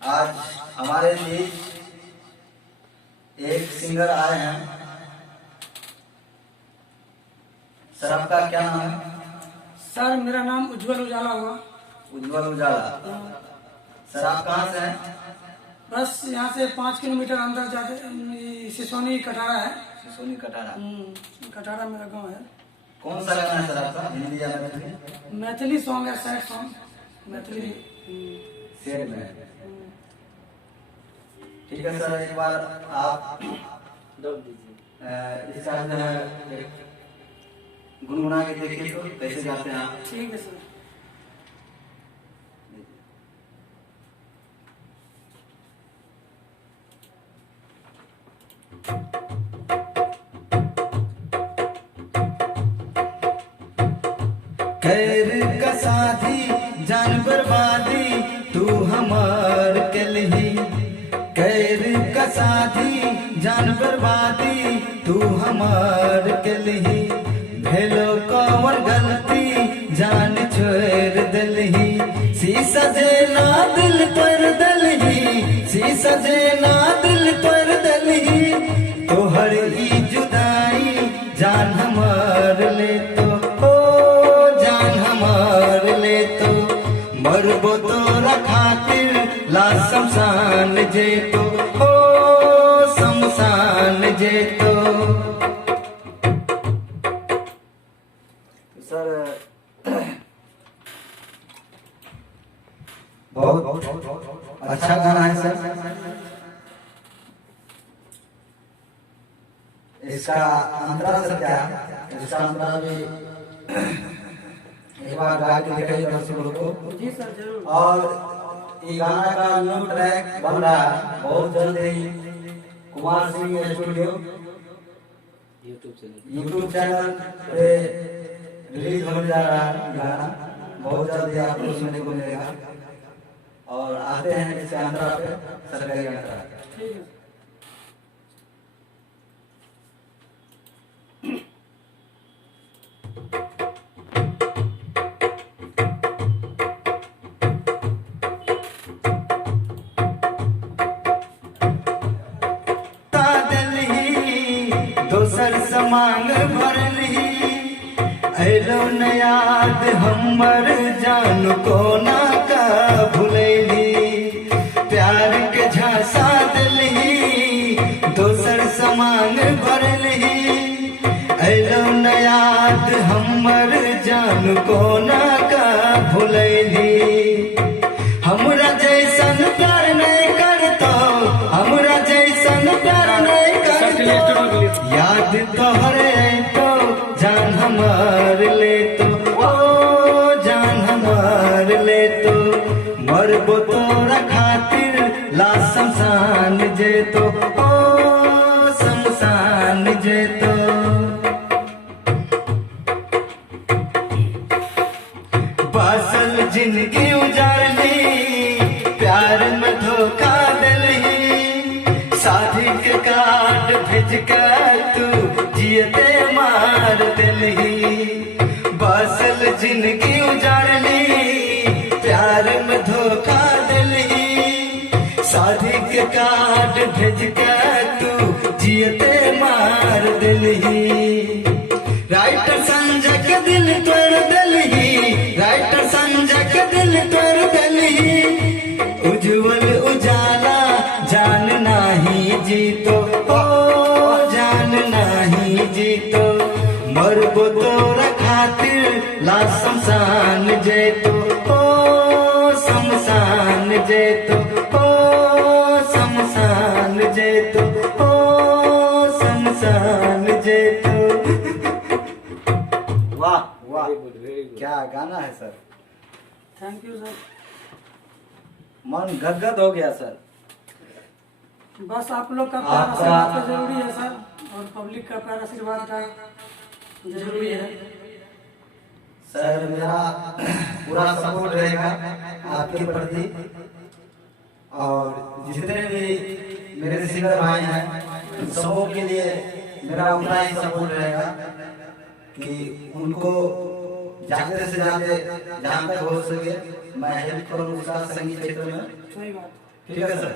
आज हमारे बीच एक सिंगर आए हैं। सर आपका क्या नाम है? सर मेरा नाम उज्जवल उजाला हुआ। उज्जवल उजाला। सर आप कहाँ से हैं? बस यहाँ से 5 किलोमीटर अंदर जाते सिसोनी कटारा है। सिसोनी कटारा। कटारा मेरा गांव है। कौन सा गाना है सर आपका? हिंदी या मैथिली? मैथिली सॉन्ग है, सैड सॉन्ग मैथिली शेर में। ठीक है सर, एक बार आप इसका जो है गुनगुना के देखिए तो कैसे गाते हैं आप। ठीक है सर। खैर का साथी जान बर्बादी तू हमार के लिए, खैर का साथी जान बर्बादी तू हमार के लिए, भेलो कौन गलती जान छोड़ दलही, शीशा देना दिल पर दलही, शीशा देना दिल पर दलही, तो हर ई जुदाई जान हमार ले तो मरबो तोरा खातिर ला शमशान जे तो हो शमशान जे तो। सर बहुत अच्छा गाना है सर। इसका अंतरा सर क्या है? इसका अंतरा भी एक बार गा के दिखाइए दर्शकों को। जी सर जरूर। और ये गाना का न्यू ट्रैक बन रहा है बहुत जल्द ही Kumar Singh studio YouTube channel पे रिलीज होने जा रहा है। गाना बहुत जल्द ही आपको सुनने को मिलेगा। और आते हैं इसके अंतरा पे सरकारी अंतरा। ठीक है। दोसर समान भरली ऐलो न याद हमर जान को ना का भुलैली, प्यार के झांसा दिलही दोसर समान भरली ऐलो न याद हमर जान को ना का भुलैली, हमरा जैसन प्यार नहीं करतो, हमरा जैसन प्यार नहीं करतो, याद तोहरे तो जान हमार ले तो ओ जान हमार ले तो, मरबो तोरा खातिर ला शमशान जे तो ओ शमशान जे तो। बासल जिंदगी उजाड़ली प्यार में धोखा दिलही, शादी के कार्ड भेज के तू जियते मार दिलही, बासल जिंदगी उजाड़ली प्यार में धोखा दिलही, शादी के कार्ड भेज के तू जियते मार दिलही, राइटर संजय के दिल तोड़ दिलही, राइटर संजय के दिल तोड़ दिलही, उज्जवल उजाला जान नाही जीतो ओ जान नाही जीतो, मरबो तोरा खातिर ला शमशान जे तो ओ शमशान जे तो ओ शमशान जे तो ओ शमशान जे तो। वाह वाह क्या गाना है सर। Thank you sir. मन गदगद हो गया सर। बस आप लोग का प्यार आशीर्वाद तो जरूरी है सर, और पब्लिक का प्यार आशीर्वाद का जरूरी है सर। मेरा पूरा सपोर्ट रहेगा आपके प्रति, और जितने भी मेरे सिंगर भाई हैं उन सबों के लिए मेरा उतना ही सपोर्ट रहेगा कि उनको जाते से जाते जहाँ तक हो सके मैं हेल्प करूँ उसका संगीत क्षेत्र में। सही बात। ठीक है सर।